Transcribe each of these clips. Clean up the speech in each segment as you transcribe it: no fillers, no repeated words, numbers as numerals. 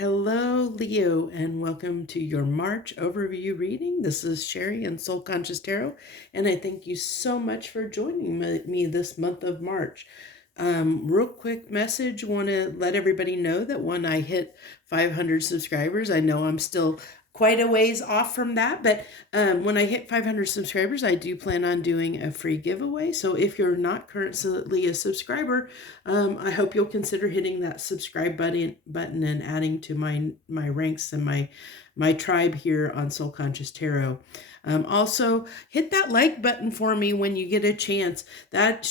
Hello, Leo, and welcome to your March overview reading. This is Sherry and Soul Conscious Tarot, and I thank you so much for joining me this month of March. Real quick message, want to let everybody know that when I hit 500 subscribers, I know I'm still quite a ways off from that, but when I hit 500 subscribers, I do plan on doing a free giveaway. So if you're not currently a subscriber, I hope you'll consider hitting that subscribe button and adding to my ranks and my tribe here on Soul Conscious Tarot. Also, hit that like button for me when you get a chance. That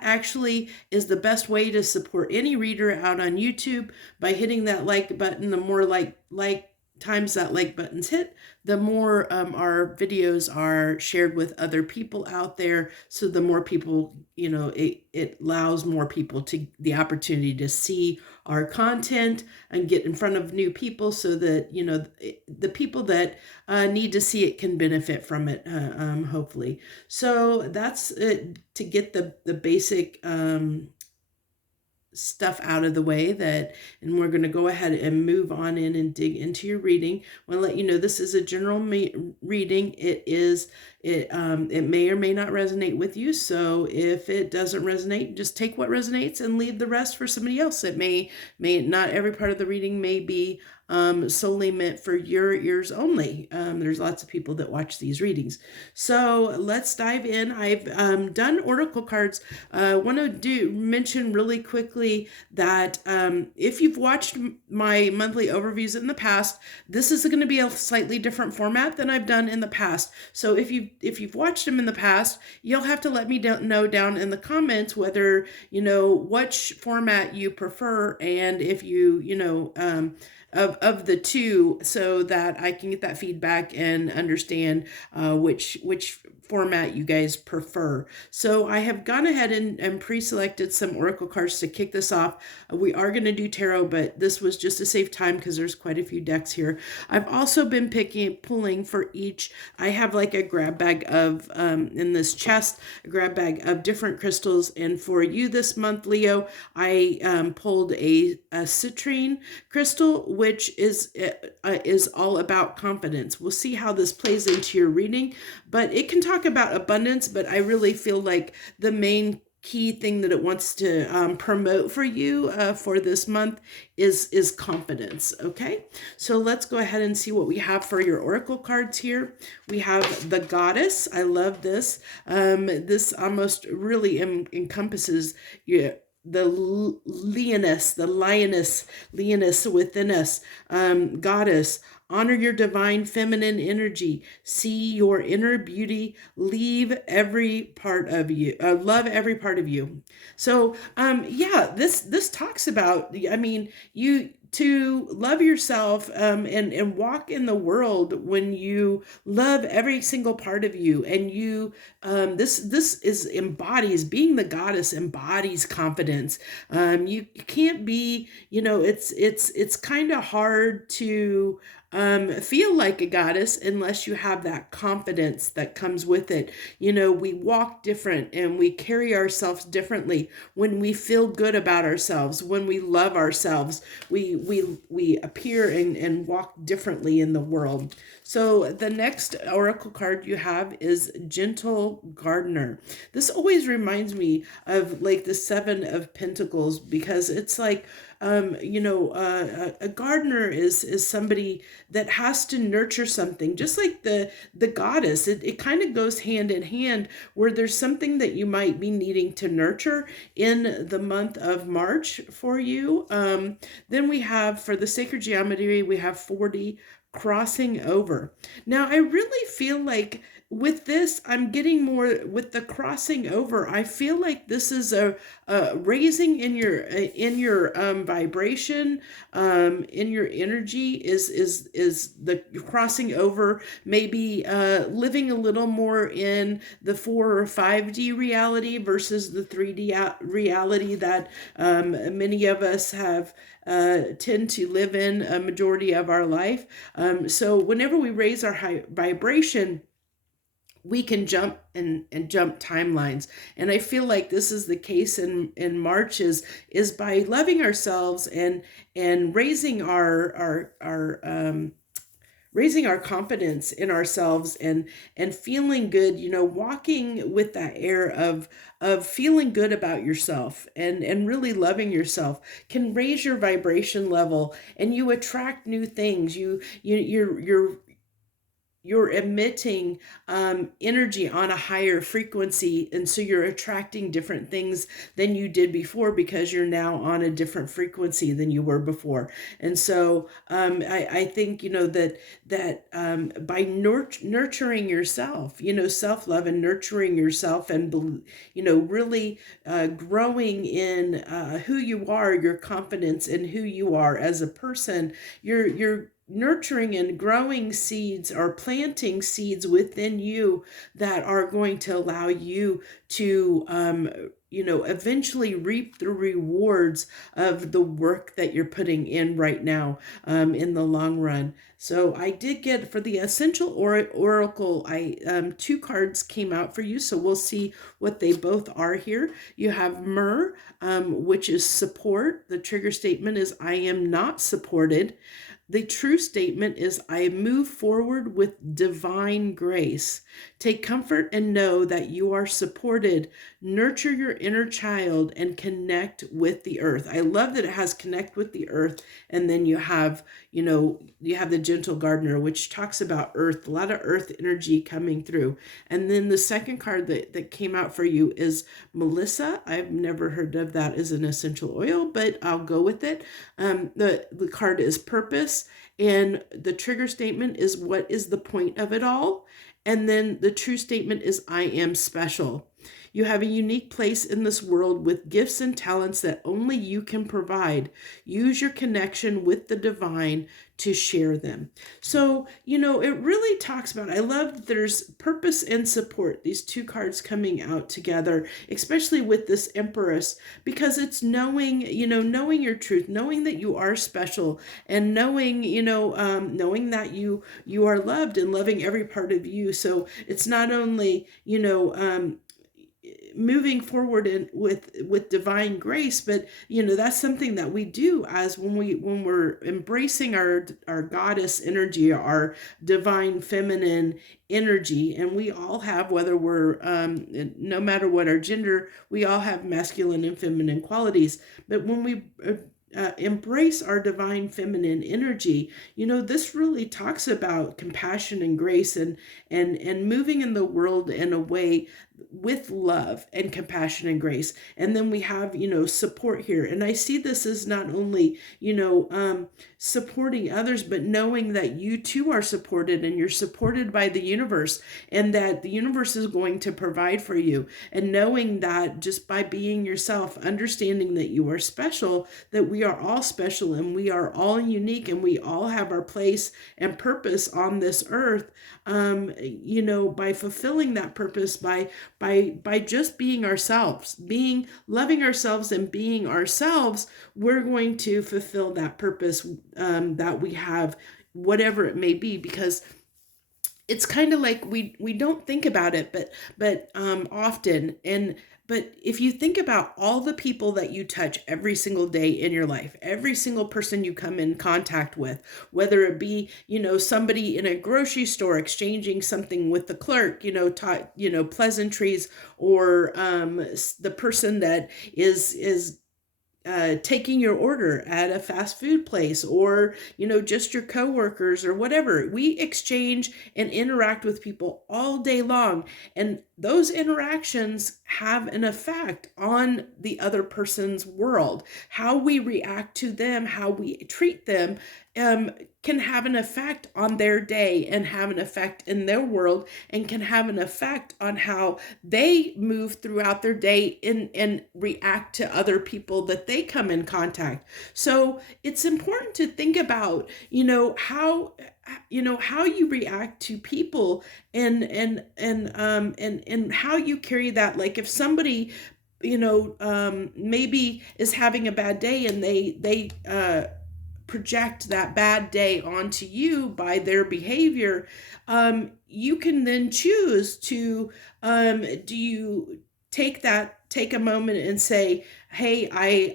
actually is the best way to support any reader out on YouTube, by hitting that like button. The more like times that like button's hit, the more our videos are shared with other people out there. So the more people, it allows more people to the opportunity to see our content and get in front of new people, so that the people that need to see it can benefit from it, hopefully. So that's it, to get the basic stuff out of the way, and we're going to go ahead and move on in and dig into your reading. I want to let you know this is a general reading. It may or may not resonate with you, so if it doesn't resonate, just take what resonates and leave the rest for somebody else. It may not, every part of the reading may be solely meant for your ears only. There's lots of people that watch these readings. So let's dive in. I've done oracle cards. I want to mention really quickly that if you've watched my monthly overviews in the past, this is going to be a slightly different format than I've done in the past. So if you've watched them in the past, you'll have to let me know down in the comments whether which format you prefer, and if of the two, so that I can get that feedback and understand which format you guys prefer. So I have gone ahead and pre-selected some oracle cards to kick this off. We are going to do tarot, but this was just to save time because there's quite a few decks here. I've also been pulling for each. I have like a grab bag of in this chest, a grab bag of different crystals, and for you this month, Leo, I pulled a citrine crystal, which is all about confidence. We'll see how this plays into your reading, but it can talk about abundance, but I really feel like the main key thing that it wants to promote for you for this month is confidence. Okay, so let's go ahead and see what we have for your oracle cards here. We have the Goddess. I love this. This almost really encompasses you. The lioness within us. Goddess, honor your divine feminine energy. See your inner beauty. Leave every part of you. Love every part of you. So, yeah, this talks about, you to love yourself and walk in the world when you love every single part of you, and you this is embodies, being the goddess embodies confidence. You can't be, it's kind of hard to feel like a goddess unless you have that confidence that comes with it. We walk different and we carry ourselves differently when we feel good about ourselves, when we love ourselves. We appear and walk differently in the world. So the next oracle card you have is Gentle Gardener. This always reminds me of like the Seven of Pentacles, because it's like, a gardener is somebody that has to nurture something, just like the goddess. It kind of goes hand in hand, where there's something that you might be needing to nurture in the month of March for you. Then we have, for the sacred geometry, we have 40, crossing over. Now, I really feel like with this, I'm getting more with the crossing over. I feel like this is a raising in your vibration, in your energy, is the crossing over. Maybe living a little more in the 4 or 5D reality versus the 3D reality that many of us have tend to live in a majority of our life. So whenever we raise our high vibration, we can jump timelines. And I feel like this is the case in March is by loving ourselves and raising our confidence in ourselves and feeling good, walking with that air of feeling good about yourself and really loving yourself can raise your vibration level, and you attract new things. You're emitting energy on a higher frequency, and so you're attracting different things than you did before because you're now on a different frequency than you were before. And so I think that by nurturing yourself, self-love and nurturing yourself and really growing in who you are, your confidence in who you are as a person, you're nurturing and growing seeds or planting seeds within you that are going to allow you to eventually reap the rewards of the work that you're putting in right now, in the long run. So I did get, for the essential oracle, I two cards came out for you, so we'll see what they both are here. You have myrrh, which is support. The trigger statement is I am not supported. The true statement is, I move forward with divine grace. Take comfort and know that you are supported. Nurture your inner child and connect with the earth. I love that it has connect with the earth. And then you have the gentle gardener, which talks about earth, a lot of earth energy coming through. And then the second card that came out for you is Melissa. I've never heard of that as an essential oil, but I'll go with it. The card is purpose, and the trigger statement is, what is the point of it all? And then the true statement is, I am special. You have a unique place in this world with gifts and talents that only you can provide. Use your connection with the divine to share them. So, it really talks about, I love that there's purpose and support, these two cards coming out together, especially with this Empress, because it's knowing your truth, knowing that you are special, and knowing that you are loved and loving every part of you. So it's not only, moving forward with divine grace, but that's something that we do as when we're embracing our goddess energy, our divine feminine energy. And we all have, whether we're no matter what our gender, we all have masculine and feminine qualities. But when we embrace our divine feminine energy, this really talks about compassion and grace and moving in the world in a way with love and compassion and grace. And then we have, support here. And I see this as not only, supporting others, but knowing that you too are supported, and you're supported by the universe, and that the universe is going to provide for you. And knowing that just by being yourself, understanding that you are special, that we are all special and we are all unique, and we all have our place and purpose on this earth, by fulfilling that purpose, by just being ourselves, loving ourselves and being ourselves, we're going to fulfill that purpose that we have, whatever it may be. Because it's kind of like we don't think about it, but often. But if you think about all the people that you touch every single day in your life, every single person you come in contact with, whether it be, somebody in a grocery store exchanging something with the clerk, pleasantries, or the person that is taking your order at a fast food place, or just your coworkers or whatever. We exchange and interact with people all day long, and those interactions have an effect on the other person's world. How we react to them, how we treat them, can have an effect on their day, and have an effect in their world, and can have an effect on how they move throughout their day and react to other people that they come in contact. So it's important to think about, how you react to people, and how you carry that. Like if somebody maybe is having a bad day, and they project that bad day onto you by their behavior, you can then choose to, do you take a moment and say, hey, I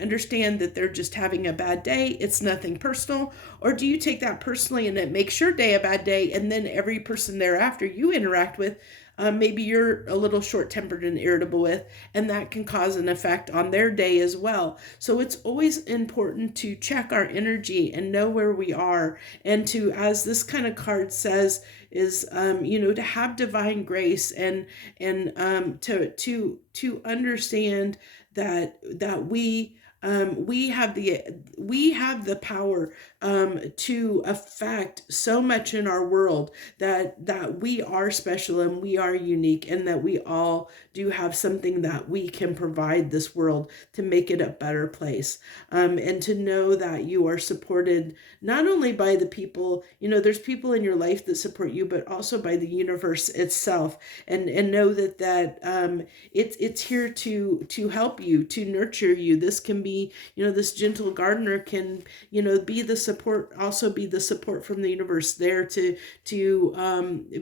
understand that they're just having a bad day. It's nothing personal. Or do you take that personally and it makes your day a bad day, and then every person thereafter you interact with, maybe you're a little short-tempered and irritable with, and that can cause an effect on their day as well. So it's always important to check our energy and know where we are, and to, as this kind of card says, is to have divine grace, and to understand that we have the power to affect so much in our world, that we are special and we are unique, and that we all do have something that we can provide this world to make it a better place, and to know that you are supported not only by the people, there's people in your life that support you, but also by the universe itself, and know that it's here to help you, to nurture you. This can be, this gentle gardener can, be the support, also be the support from the universe, there to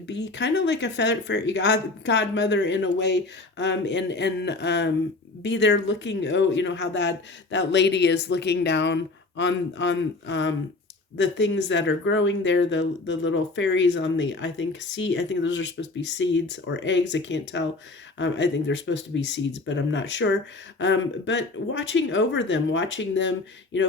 be kind of like a feather fairy godmother in a way, and be there looking, how that lady is looking down on the things that are growing there, the little fairies on the, I think those are supposed to be seeds or eggs, I can't tell. I think they're supposed to be seeds, but I'm not sure. But watching over them,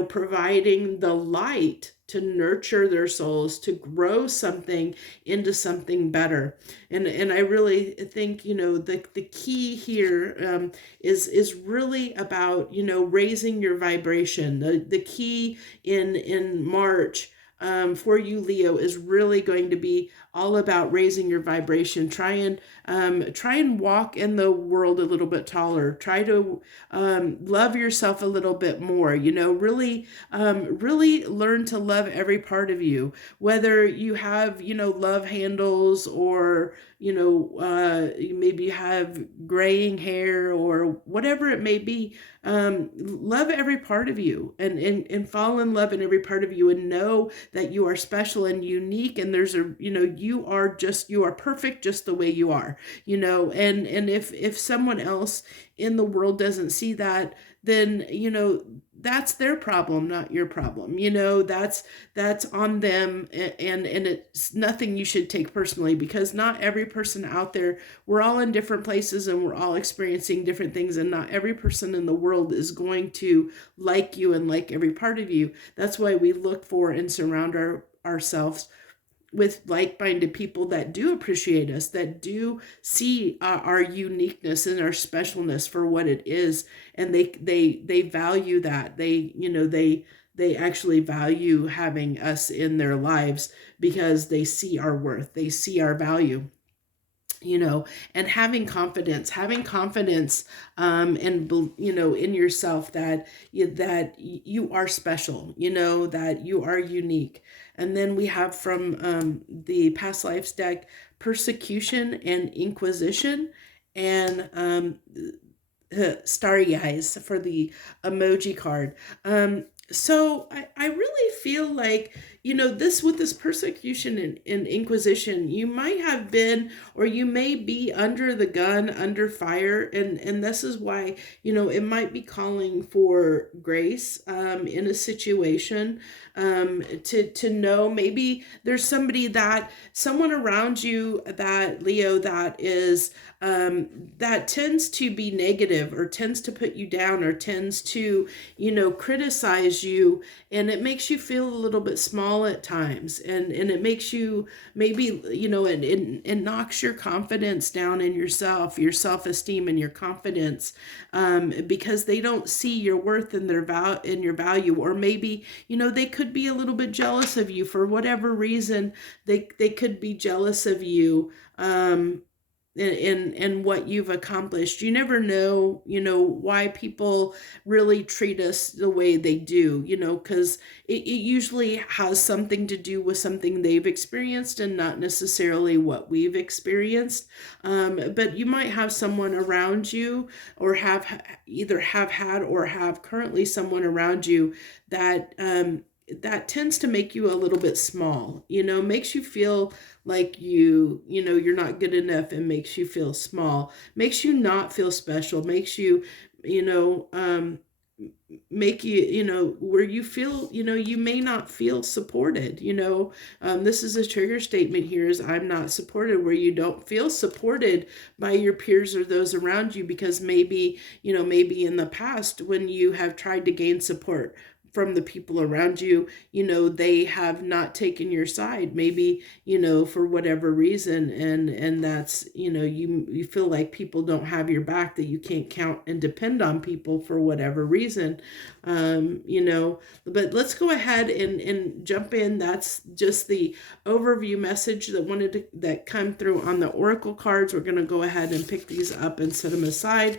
providing the light to nurture their souls, to grow something into something better. And I really think, the key here is really about, raising your vibration. The key in March, for you, Leo, is really going to be all about raising your vibration. Try and walk in the world a little bit taller. Try to love yourself a little bit more. Really learn to love every part of you. Whether you have love handles, or maybe you have graying hair, or whatever it may be. Love every part of you, and fall in love in every part of you, and know that you are special and unique, and there's you are perfect just the way you are, and if someone else in the world doesn't see that, then that's their problem, not your problem. That's on them, and it's nothing you should take personally, because not every person out there, we're all in different places and we're all experiencing different things, and not every person in the world is going to like you and like every part of you. That's why we look for and surround ourselves with like-minded people that do appreciate us, that do see our uniqueness and our specialness for what it is, and they value that. They actually value having us in their lives, because they see our worth, they see our value. And having confidence, in yourself, that you are special, that you are unique. And then we have from the past lives deck, persecution and inquisition, and starry eyes for the emoji card. So I really feel like, with this persecution and inquisition, you might have been, or you may be under the gun, under fire. And this is why, it might be calling for grace, in a situation, to know, maybe there's someone around you, that Leo, that is, that tends to be negative, or tends to put you down, or tends to, criticize you, and it makes you feel a little bit small at times, and it makes you maybe, and knocks your confidence down in yourself, your self-esteem and your confidence, because they don't see your worth and your value. Or maybe, they could be a little bit jealous of you for whatever reason. They could be jealous of you, and what you've accomplished. You never know, why people really treat us the way they do, because it usually has something to do with something they've experienced and not necessarily what we've experienced. But you might have someone around you, or either have had or have currently someone around you that that tends to make you a little bit small, makes you feel like you're not good enough, and makes you feel small, makes you not feel special, makes you, you know, make you, where you feel, you may not feel supported. This is a trigger statement here, is I'm not supported, where you don't feel supported by your peers or those around you, because maybe in the past, when you have tried to gain support from the people around you, they have not taken your side, maybe, for whatever reason. And that's, you feel like people don't have your back, that you can't count and depend on people for whatever reason. But let's go ahead and jump in. That's just the overview message that come through on the oracle cards. We're going to go ahead and pick these up and set them aside.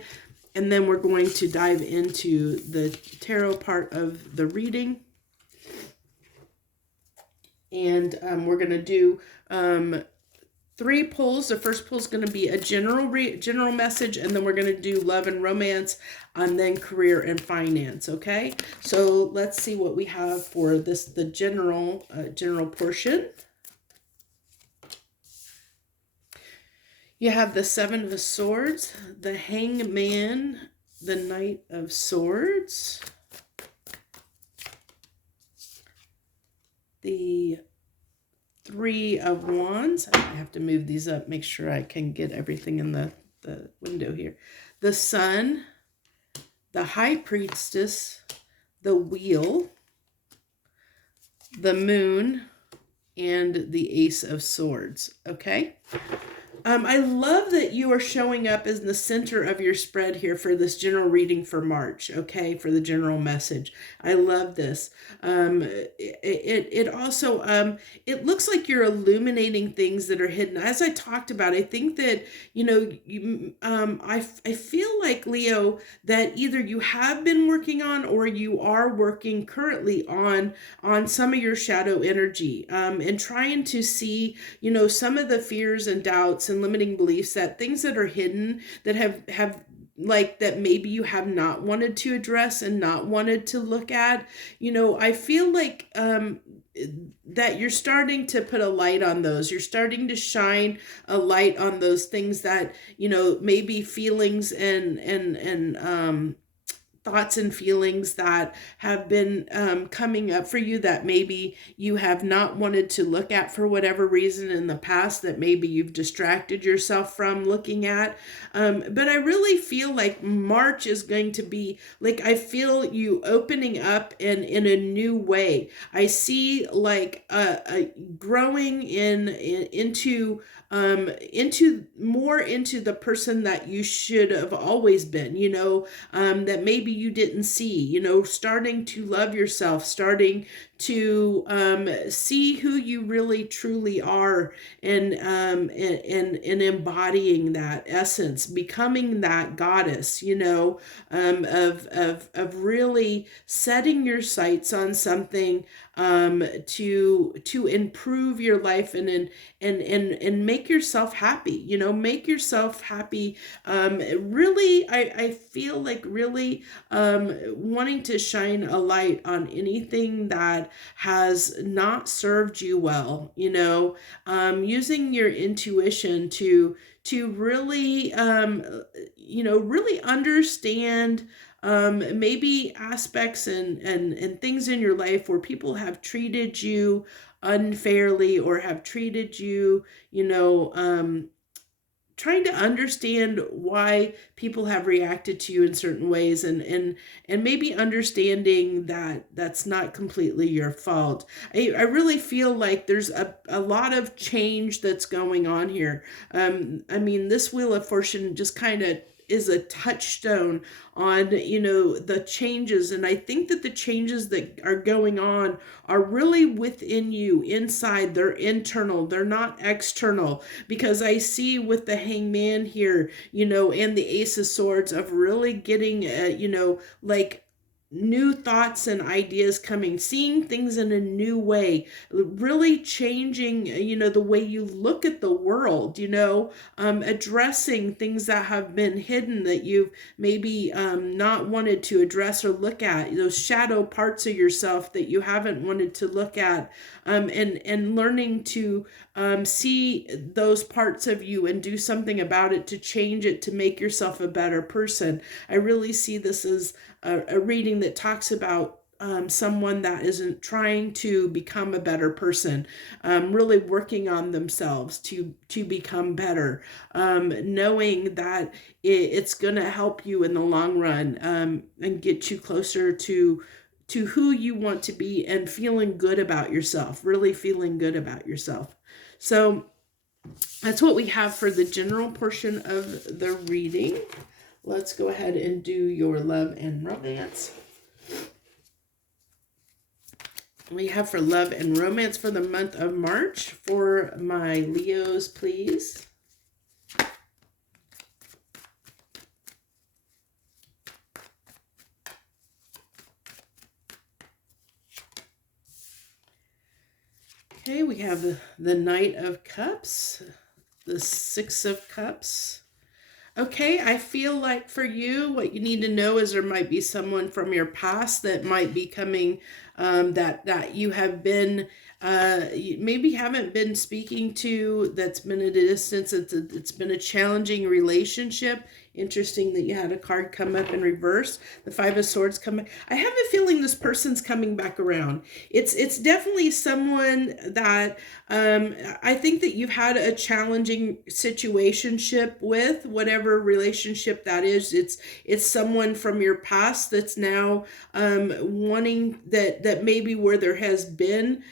And then we're going to dive into the tarot part of the reading. And we're going to do 3 pulls. The first pull is going to be a general message, and then we're going to do love and romance, and then career and finance. Okay, so let's see what we have for the general portion. You have the 7 of Swords, the Hangman, the Knight of Swords, the 3 of Wands. I have to move these up, make sure I can get everything in the window here. The Sun, the High Priestess, the Wheel, the Moon, and the Ace of Swords. Okay. I love that you are showing up as the center of your spread here for this general reading for March, okay, for the general message. I love this. It also, it looks like you're illuminating things that are hidden. As I talked about, I think that, I feel like, Leo, that either you have been working on, or you are working currently on some of your shadow energy, and trying to see, some of the fears and doubts and limiting beliefs, that things that are hidden, that have like, that maybe you have not wanted to address and not wanted to look at. I feel like that you're starting to put a light on those. You're starting to shine a light on those things that, maybe feelings and thoughts and feelings that have been coming up for you, that maybe you have not wanted to look at for whatever reason in the past, that maybe you've distracted yourself from looking at. But I really feel like March is going to be like, I feel you opening up in a new way. I see like growing into more into the person that you should have always been, that maybe you didn't see, starting to love yourself, starting to see who you really truly are, and embodying that essence, becoming that goddess, of really setting your sights on something to improve your life and make yourself happy, make yourself happy. Really, I feel like really wanting to shine a light on anything that has not served you well, using your intuition to really, really understand maybe aspects and things in your life where people have treated you unfairly, or have treated you, trying to understand why people have reacted to you in certain ways, and maybe understanding that that's not completely your fault. I really feel like there's a lot of change that's going on here. This Wheel of Fortune just kind of is a touchstone on, the changes. And I think that the changes that are going on are really within you, inside. They're internal, they're not external. Because I see with the Hangman here, and the Ace of Swords, of really getting, like new thoughts and ideas coming, seeing things in a new way, really changing, the way you look at the world, addressing things that have been hidden, that you've maybe not wanted to address or look at, those shadow parts of yourself that you haven't wanted to look at, and learning to see those parts of you and do something about it, to change it, to make yourself a better person. I really see this as a reading that talks about someone that isn't trying to become a better person, really working on themselves to become better, knowing that it's going to help you in the long run, and get you closer to who you want to be, and feeling good about yourself, really feeling good about yourself. So that's what we have for the general portion of the reading. Let's go ahead and do your love and romance. We have for love and romance for the month of March for my Leos, please. Okay, we have the Knight of Cups, the Six of Cups. Okay, I feel like for you, what you need to know is there might be someone from your past that might be coming, that you have been, you maybe haven't been speaking to, that's been at a distance. It's been a challenging relationship. Interesting that you had a card come up in reverse. The Five of Swords come up. I have a feeling this person's coming back around. It's definitely someone that I think that you've had a challenging situationship with, whatever relationship that is. It's someone from your past that's now wanting that maybe where there has been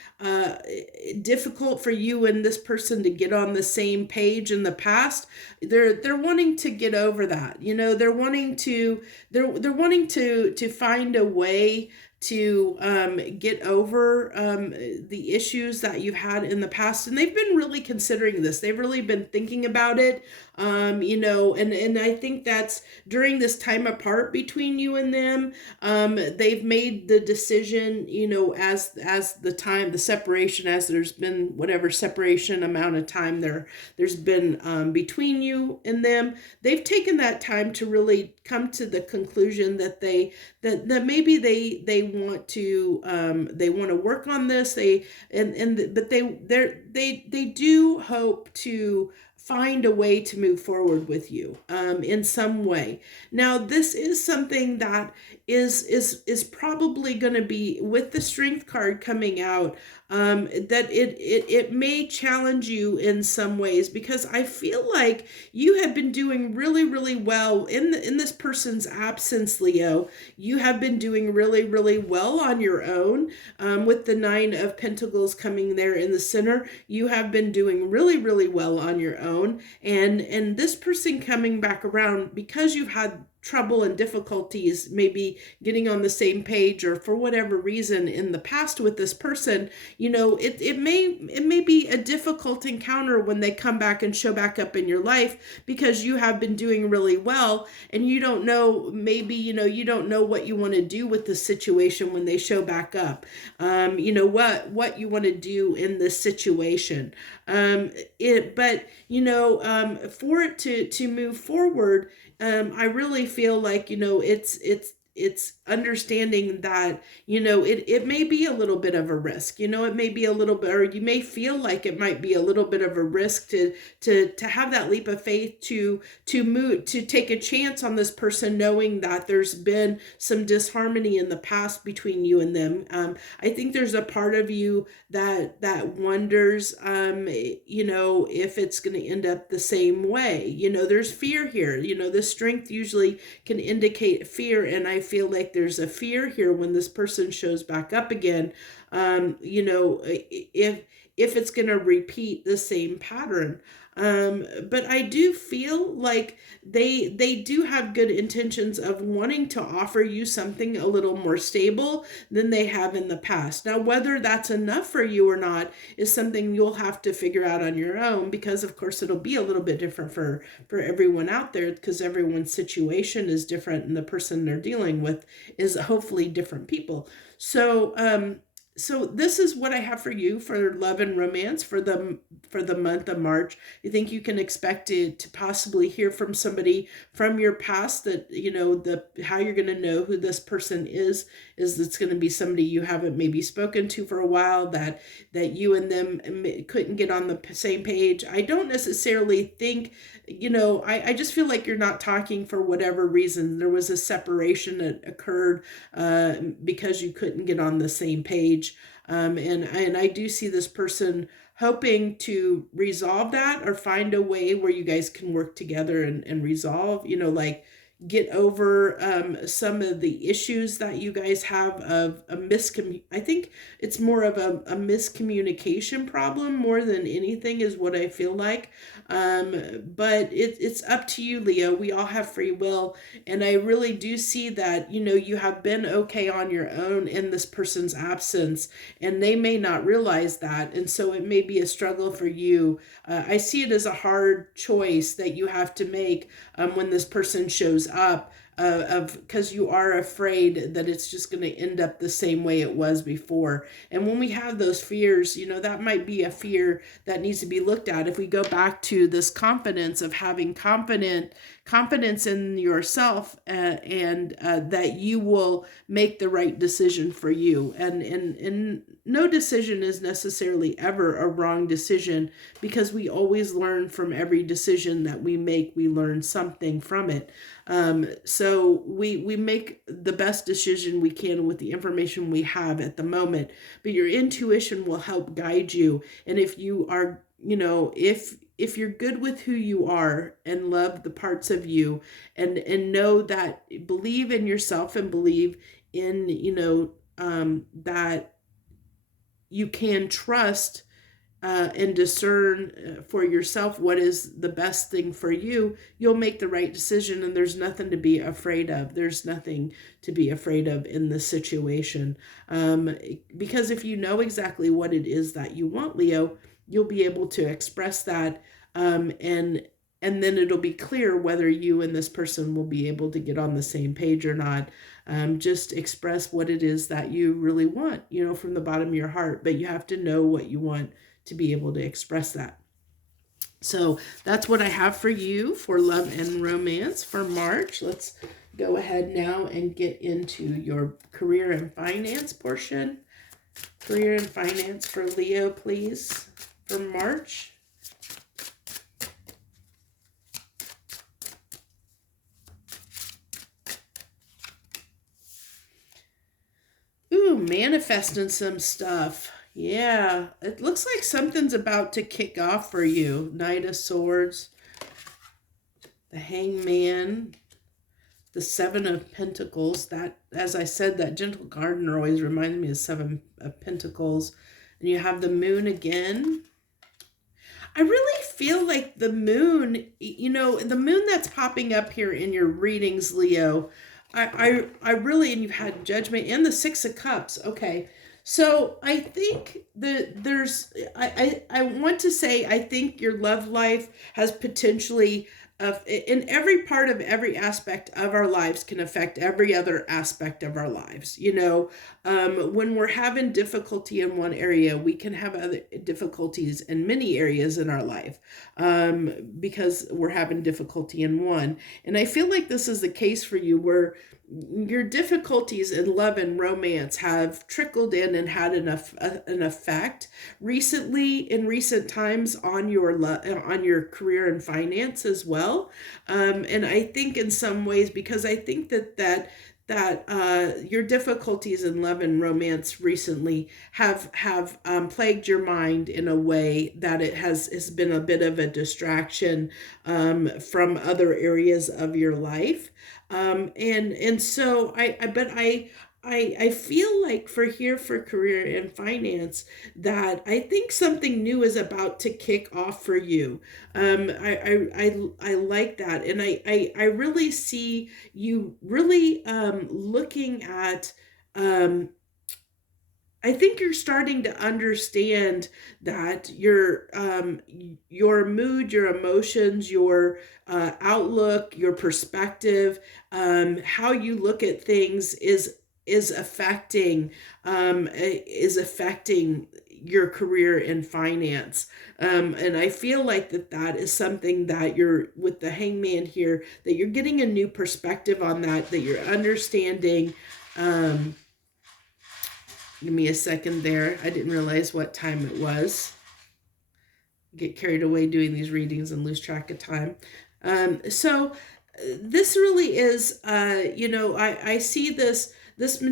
difficult for you and this person to get on the same page in the past. They're wanting to get over that. They're wanting to find a way to get over the issues that you've had in the past. And they've been really considering this. They've really been thinking about it, and I think that's during this time apart between you and them, they've made the decision, as the separation, as there's been whatever separation amount of time there's been between you and them, they've taken that time to really come to the conclusion that that maybe they want to work on this. But they do hope to find a way to move forward with you in some way. Now, this is something that is probably going to be, with the Strength card coming out, that it may challenge you in some ways, because I feel like you have been doing really, really well in this person's absence, Leo. You have been doing really, really well on your own, with the Nine of Pentacles coming there in the center. You have been doing really, really well on your own. And this person coming back around, because you've had trouble and difficulties maybe getting on the same page, or for whatever reason in the past with this person, it may be a difficult encounter when they come back and show back up in your life, because you have been doing really well, and you don't know, maybe you don't know what you want to do with the situation when they show back up, what you want to do in this situation, for it to move forward, I really feel like, it's understanding that, it may be a little bit of a risk, it may be a little bit, or you may feel like it might be a little bit of a risk to have that leap of faith, to move, to take a chance on this person, knowing that there's been some disharmony in the past between you and them. I think there's a part of you that wonders, if it's going to end up the same way. There's fear here. The Strength usually can indicate fear, and I feel like there's a fear here when this person shows back up again, If it's going to repeat the same pattern. But I do feel like they do have good intentions of wanting to offer you something a little more stable than they have in the past. Now, whether that's enough for you or not is something you'll have to figure out on your own, because of course it'll be a little bit different for everyone out there, because everyone's situation is different and the person they're dealing with is hopefully different people. So this is what I have for you for love and romance for the month of March. I think you can expect to possibly hear from somebody from your past that, the how you're going to know who this person is it's going to be somebody you haven't maybe spoken to for a while, that you and them couldn't get on the same page. I don't necessarily think, I just feel like you're not talking for whatever reason. There was a separation that occurred because you couldn't get on the same page. And I do see this person hoping to resolve that, or find a way where you guys can work together and resolve, like get over some of the issues that you guys have of I think it's more of a miscommunication problem more than anything, is what I feel like. But it's up to you, Leo. We all have free will. And I really do see that, you have been okay on your own in this person's absence, and they may not realize that. And so it may be a struggle for you. I see it as a hard choice that you have to make when this person shows up, because you are afraid that it's just going to end up the same way it was before. And when we have those fears, that might be a fear that needs to be looked at. If we go back to this confidence of having confidence in yourself, and that you will make the right decision for you, and no decision is necessarily ever a wrong decision, because we always learn from every decision that we make. We learn something from it. So we make the best decision we can with the information we have at the moment, but your intuition will help guide you. And if you are, if you're good with who you are and love the parts of you, and know that, believe in yourself and believe in, that you can trust and discern for yourself what is the best thing for you, you'll make the right decision, and there's nothing to be afraid of. There's nothing to be afraid of in this situation. Because if you know exactly what it is that you want, Leo, you'll be able to express that, and then it'll be clear whether you and this person will be able to get on the same page or not. Just express what it is that you really want, from the bottom of your heart, but you have to know what you want to be able to express that. So that's what I have for you for love and romance for March. Let's go ahead now and get into your career and finance portion. Career and finance for Leo, please, for March. Ooh, manifesting some stuff. Yeah, it looks like something's about to kick off for you. Knight of Swords, the Hangman, the Seven of Pentacles. That, as I said, that gentle gardener always reminds me of Seven of Pentacles. And you have the Moon again. I really feel like the moon, the moon that's popping up here in your readings, Leo, I really, and you've had Judgment and the Six of Cups. Okay. So I think that I want to say, I think your love life has potentially, in every part of every aspect of our lives, can affect every other aspect of our lives. When we're having difficulty in one area, we can have other difficulties in many areas in our life, because we're having difficulty in one. And I feel like this is the case for you, where your difficulties in love and romance have trickled in and had an effect in recent times on your career and finance as well. And I think in some ways, because I think that your difficulties in love and romance recently have plagued your mind in a way that it has been a bit of a distraction from other areas of your life. And so I feel like for career and finance that I think something new is about to kick off for you. I like that, and I really see you really looking at. Um, I think you're starting to understand that your mood, your emotions, your outlook, your perspective, how you look at things is affecting your career in finance. And I feel like that is something that you're with the hangman here, that you're getting a new perspective on that you're understanding. Um, Give me a second there. I didn't realize what time it was. Get carried away doing these readings and lose track of time. So this really is, I see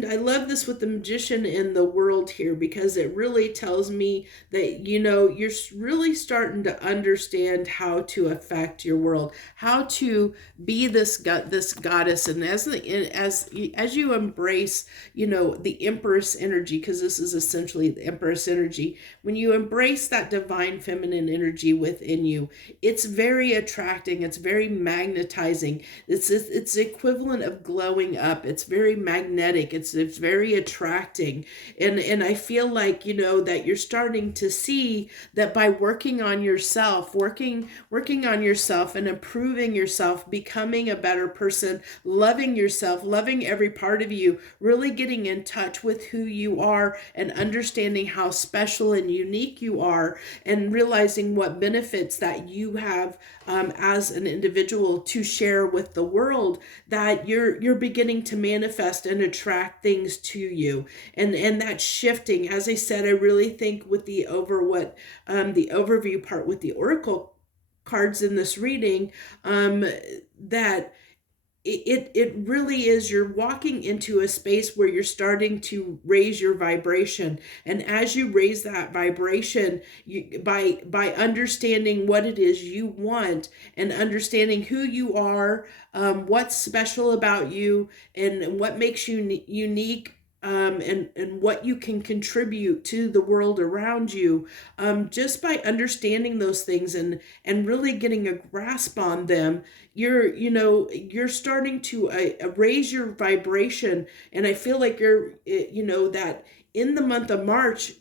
I love this with the magician in the world here, because it really tells me that, you're really starting to understand how to affect your world, how to be this goddess. And as you embrace, the empress energy, because this is essentially the empress energy, when you embrace that divine feminine energy within you, it's very attracting, it's very magnetizing. It's the equivalent of glowing up. It's very magnetic. It's very attracting. And I feel like, that you're starting to see that by working on yourself, working on yourself and improving yourself, becoming a better person, loving yourself, loving every part of you, really getting in touch with who you are and understanding how special and unique you are, and realizing what benefits that you have as an individual to share with the world, that you're beginning to manifest and attract things to you. And that's shifting. As I said, I really think with the overview part with the oracle cards in this reading, that it really is, you're walking into a space where you're starting to raise your vibration. And as you raise that vibration, by understanding what it is you want and understanding who you are, what's special about you, and what makes you unique, and what you can contribute to the world around you, just by understanding those things and really getting a grasp on them, you're starting to raise your vibration. And I feel like that in the month of March,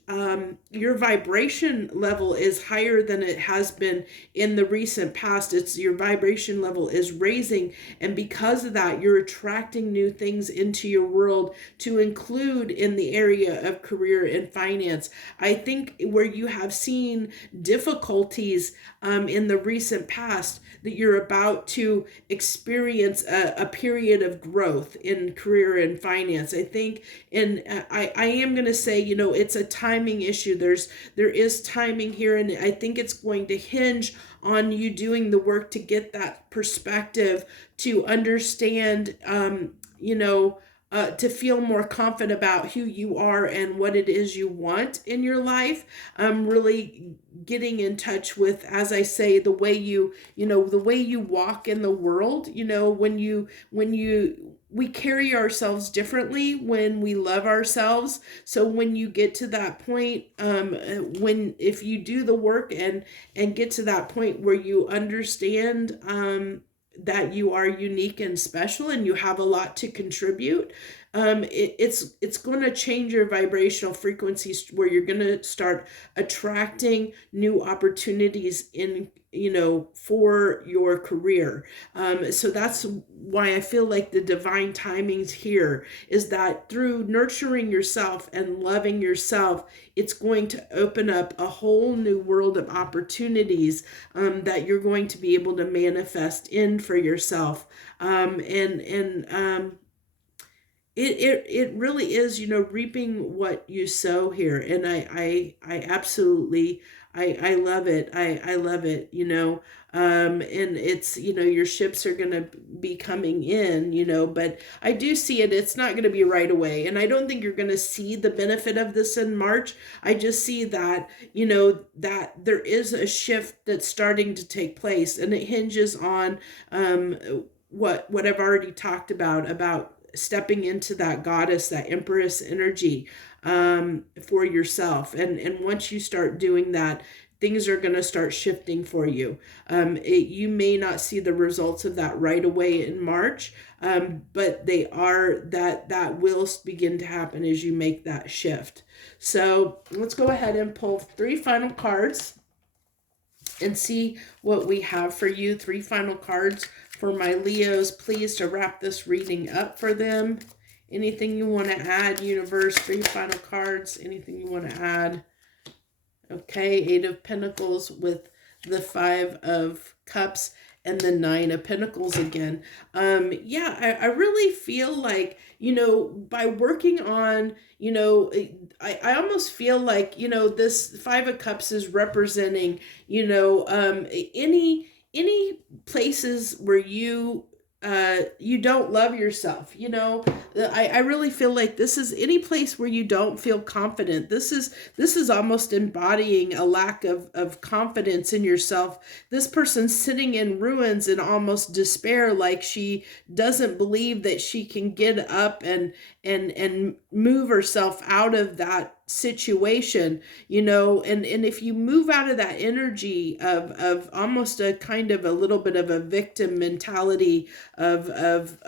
your vibration level is higher than it has been in the recent past. It's your vibration level is raising, and because of that, you're attracting new things into your world, to include in the area of career and finance. I think where you have seen difficulties in the recent past, that you're about to experience a period of growth in career and finance. I think, and I am going to say, it's a timing issue. There is timing here, and I think it's going to hinge on you doing the work to get that perspective, to understand, to feel more confident about who you are and what it is you want in your life. Really getting in touch with, as I say, the way the way you walk in the world. We carry ourselves differently when we love ourselves. So when you get to that point, if you do the work and get to that point where you understand, that you are unique and special and you have a lot to contribute, it's going to change your vibrational frequencies, where you're going to start attracting new opportunities for your career. So that's why I feel like the divine timings here is that through nurturing yourself and loving yourself, it's going to open up a whole new world of opportunities, that you're going to be able to manifest in for yourself. It really is, reaping what you sow here. And I absolutely, I love it. I love it, and it's, your ships are going to be coming in, but I do see it. It's not going to be right away. And I don't think you're going to see the benefit of this in March. I just see that, that there is a shift that's starting to take place, and it hinges on, what I've already talked about stepping into that goddess, that empress energy for yourself. And once you start doing that, things are going to start shifting for you. You may not see the results of that right away in March, but that will begin to happen as you make that shift. So let's go ahead and pull 3 final cards and see what we have for you. 3 final cards for my Leos, please, to wrap this reading up for them. Anything you want to add, universe? 3 final cards. Anything you want to add? Okay, 8 of Pentacles with the 5 of Cups and the 9 of Pentacles again. I really feel like, by working on, I almost feel like, this 5 of Cups is representing, any places where you don't love yourself. I really feel like this is any place where you don't feel confident. This is almost embodying a lack of confidence in yourself. This person's sitting in ruins and almost despair, like she doesn't believe that she can get up and move herself out of that situation, and if you move out of that energy of almost a kind of a little bit of a victim mentality of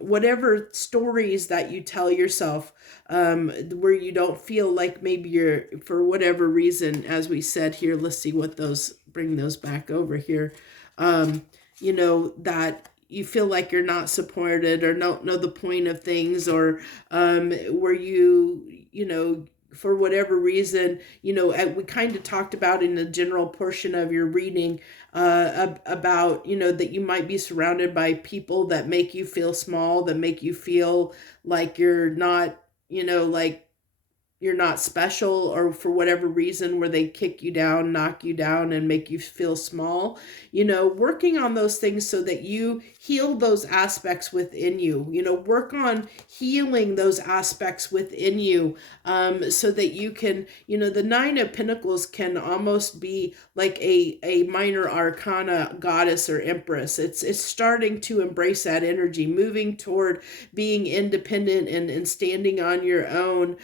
whatever stories that you tell yourself, where you don't feel like maybe you're, for whatever reason, as we said here, let's see what bring those back over here, that you feel like you're not supported or don't know the point of things, or where you for whatever reason, we kind of talked about in the general portion of your reading about, that you might be surrounded by people that make you feel small, that make you feel like you're not, like you're not special, or for whatever reason where they kick you down, knock you down, and make you feel small. Working on those things so that you heal those aspects within you. Work on healing those aspects within you, so that you can, the 9 of Pentacles can almost be like a minor arcana goddess or empress. It's starting to embrace that energy, moving toward being independent and standing on your own,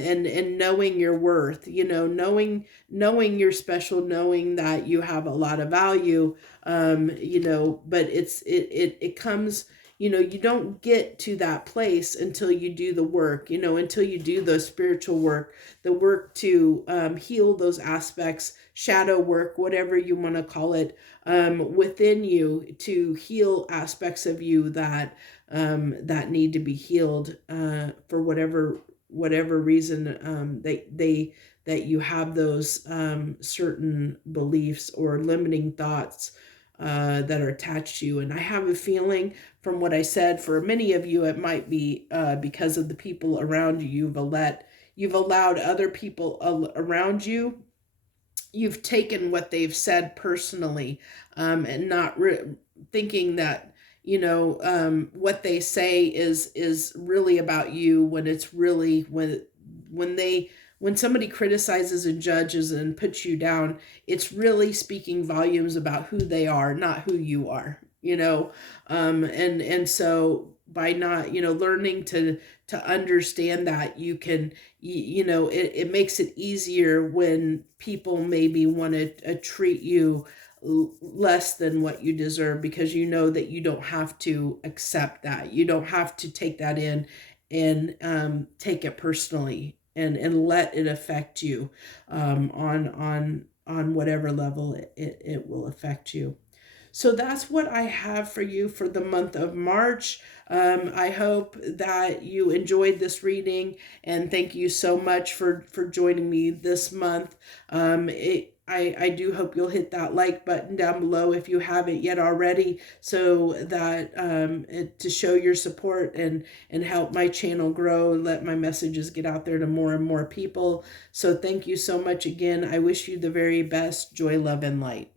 and knowing your worth, knowing you're special, knowing that you have a lot of value, but it comes, you don't get to that place until you do the work, until you do the spiritual work, the work to heal those aspects, shadow work, whatever you want to call it, within you, to heal aspects of you that need to be healed, for whatever reason, that you have those certain beliefs or limiting thoughts that are attached to you. And I have a feeling, from what I said, for many of you, it might be because of the people around you. You've allowed other people around you. You've taken what they've said personally, and not thinking that what they say is really about you, when it's really, when somebody criticizes and judges and puts you down, it's really speaking volumes about who they are, not who you are. And so by not, learning to understand that, you can, it makes it easier when people maybe want to treat you less than what you deserve, because you know that you don't have to accept that. You don't have to take that in and take it personally and let it affect you on whatever level it will affect you. So that's what I have for you for the month of March. I hope that you enjoyed this reading, and thank you so much for joining me this month. I do hope you'll hit that like button down below if you haven't yet already, so that to show your support and help my channel grow and let my messages get out there to more and more people. So thank you so much again. I wish you the very best. Joy, love, and light.